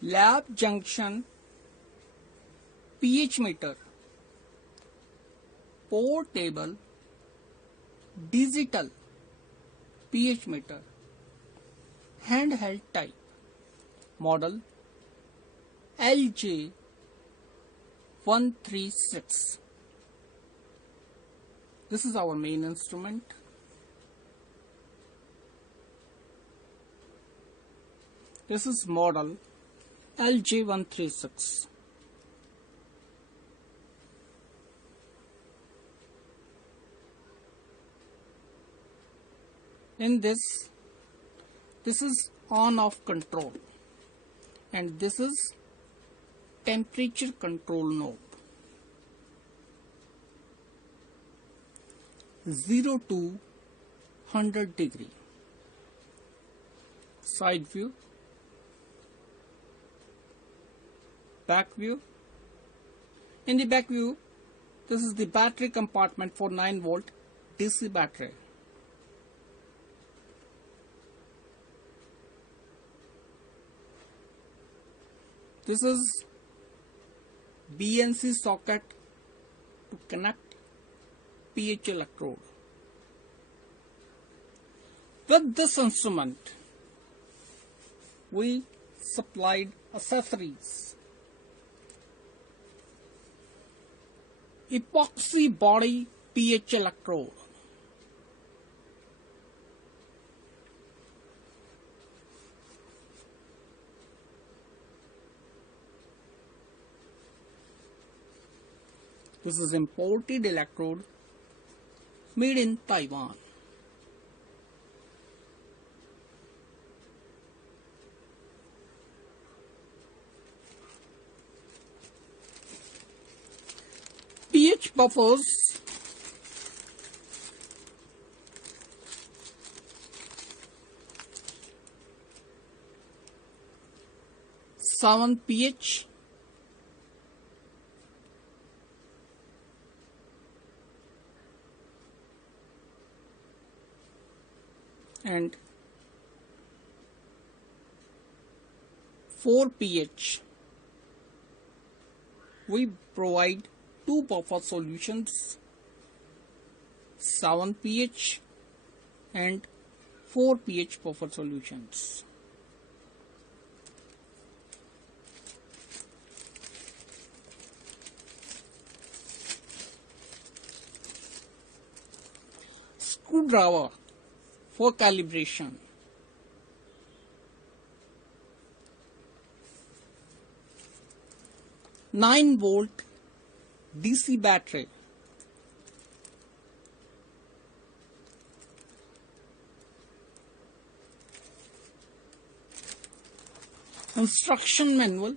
Lab junction pH meter, portable digital pH meter, handheld type, model LJ-136. This is our main instrument. This is model LJ-136. In this is on-off control, and this is temperature control knob. 0 to 100 degree. Side view, back view. In the back view, this is the battery compartment for 9 volt DC battery. This is BNC socket to connect pH electrode. With this instrument, we supplied accessories: epoxy body pH electrode, this is imported electrode made in Taiwan. pH buffers, pH, and 4 pH. We provide 2 buffer solutions, 7 pH and 4 pH buffer solutions. Screwdriver for calibration. (9-volt) DC battery. Instruction manual.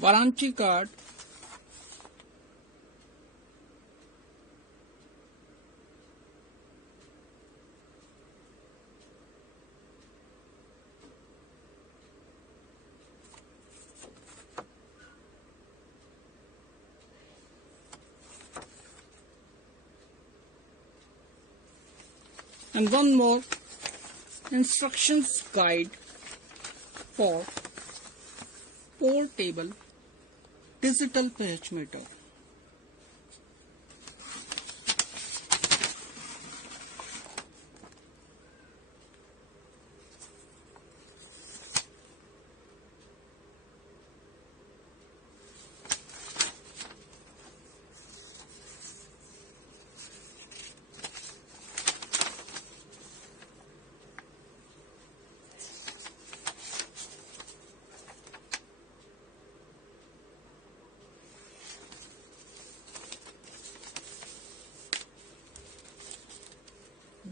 Warranty card, and one more instructions guide for portable digital pH meter.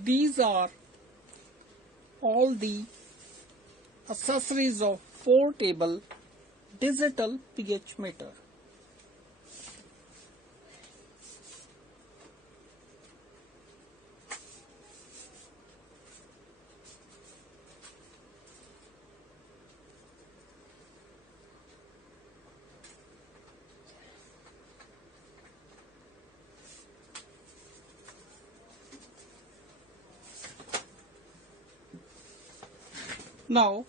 These are all the accessories of portable digital pH meter. Now,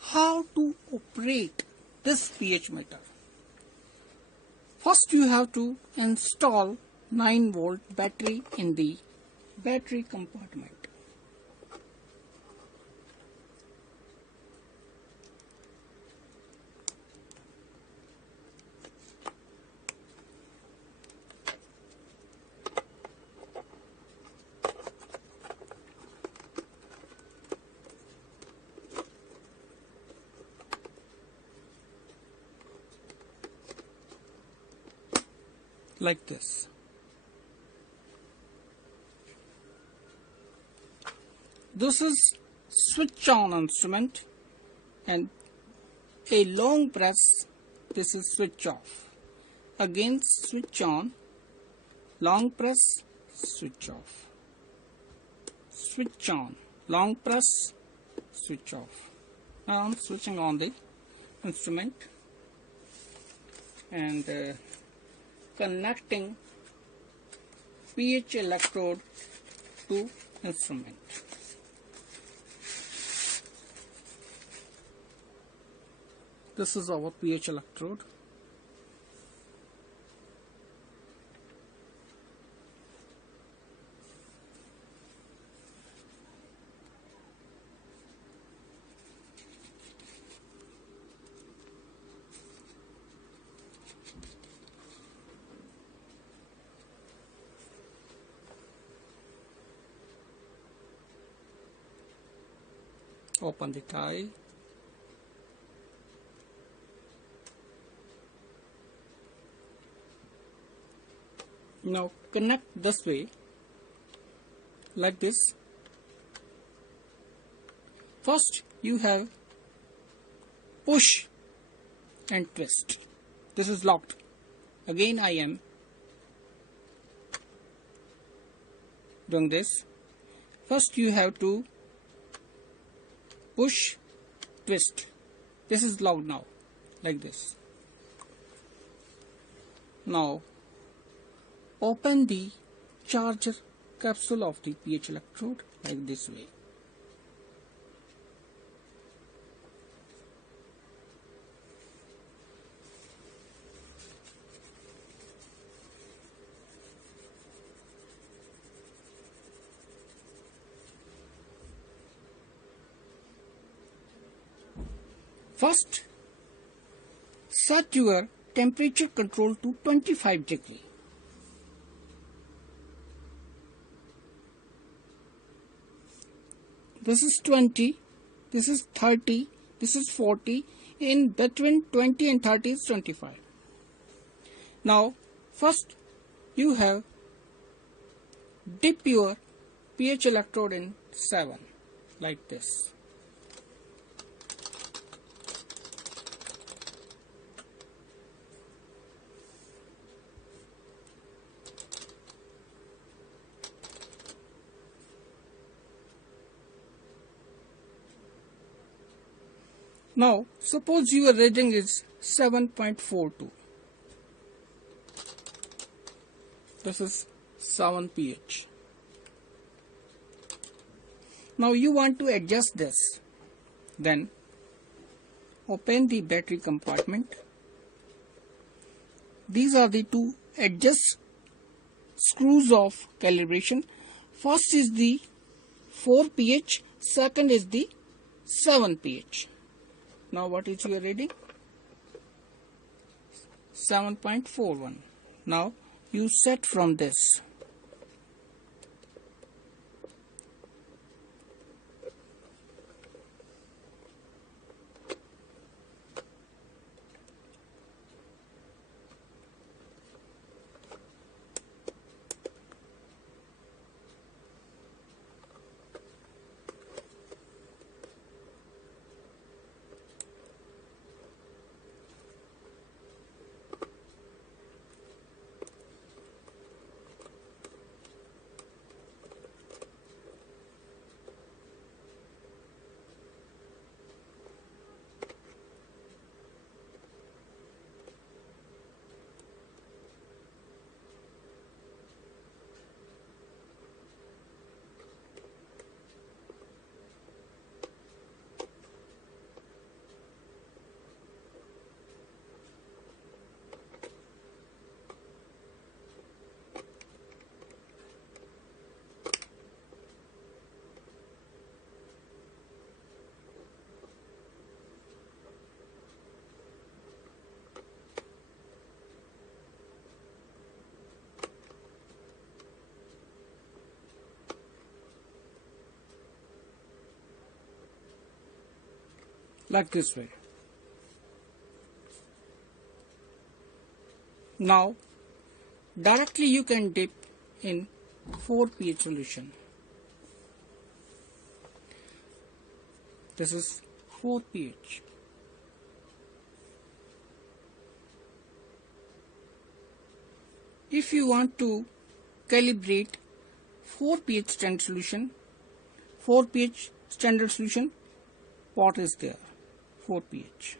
how to operate this pH meter? First, you have to install 9-volt battery in the battery compartment. Like this. This is switch on instrument, and a long press, this is switch off. Again switch on, long press, switch off. Switch on, long press, switch off. Now I'm switching on the instrument and connecting pH electrode to instrument. This is our pH electrode. Open the tie. Now connect this way, like this. First you have push and twist. This is locked. Again I am doing this. First you have to push, twist. This is locked now, like this. Now open the charger capsule of the pH electrode like this way. First, set your temperature control to 25 degrees. This is 20, this is 30, this is 40. In between 20 and 30 is 25. Now, first you have dip your pH electrode in 7, like this. Now, suppose your reading is 7.42. This is 7 pH. Now you want to adjust this. Then open the battery compartment. These are the two adjust screws of calibration. First is the 4 pH, second is the 7 pH. Now what is your reading? 7.41. Now you set from this. like this way. Now directly you can dip in 4 pH solution. This is 4 pH. If you want to calibrate 4 pH standard solution, what is there? 4 pH.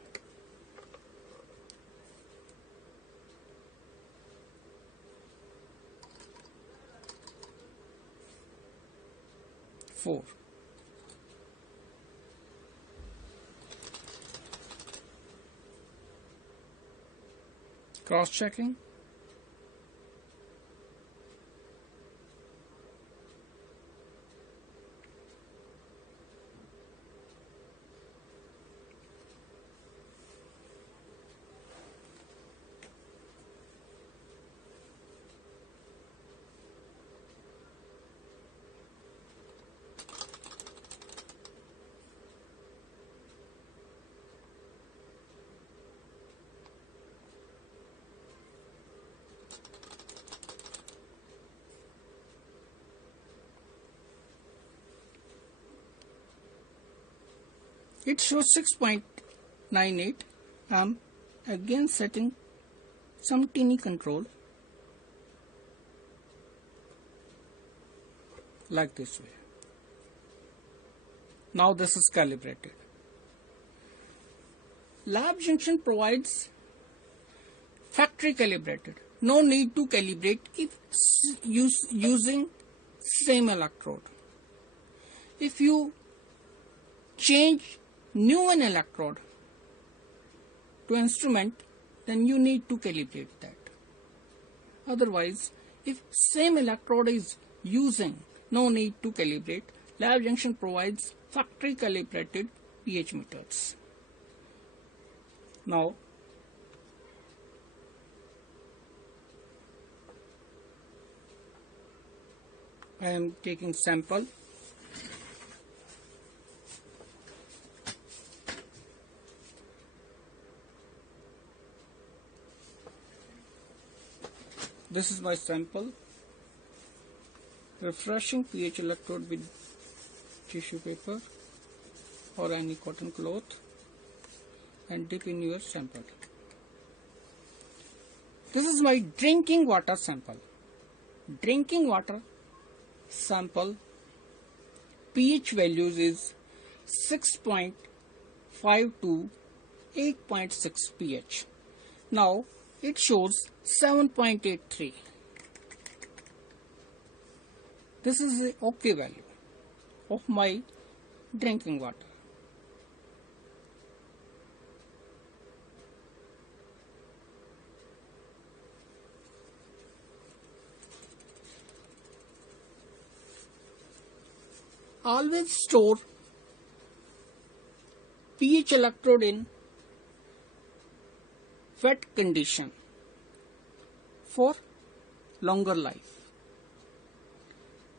Cross checking. It shows 6.98. I'm again setting some teeny control like this way. Now this is calibrated. Lab junction provides factory calibrated. No need to calibrate if using same electrode. If you change new one electrode to instrument, then you need to calibrate that. Otherwise, if same electrode is using, no need to calibrate. Lab junction provides factory calibrated pH meters. Now I am taking sample. This is my sample. Refreshing pH electrode with tissue paper or any cotton cloth and dip in your sample. This is my drinking water sample. Drinking water sample pH values is 6.5 to 8.6 pH. Now it shows 7.83. This is the okay value of my drinking water. Always store pH electrode in wet condition for longer life.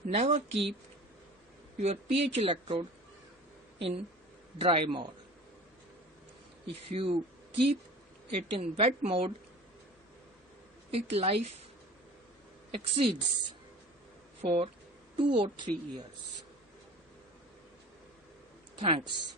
Never keep your pH electrode in dry mode. If you keep it in wet mode, its life exceeds for 2 or 3 years. Thanks.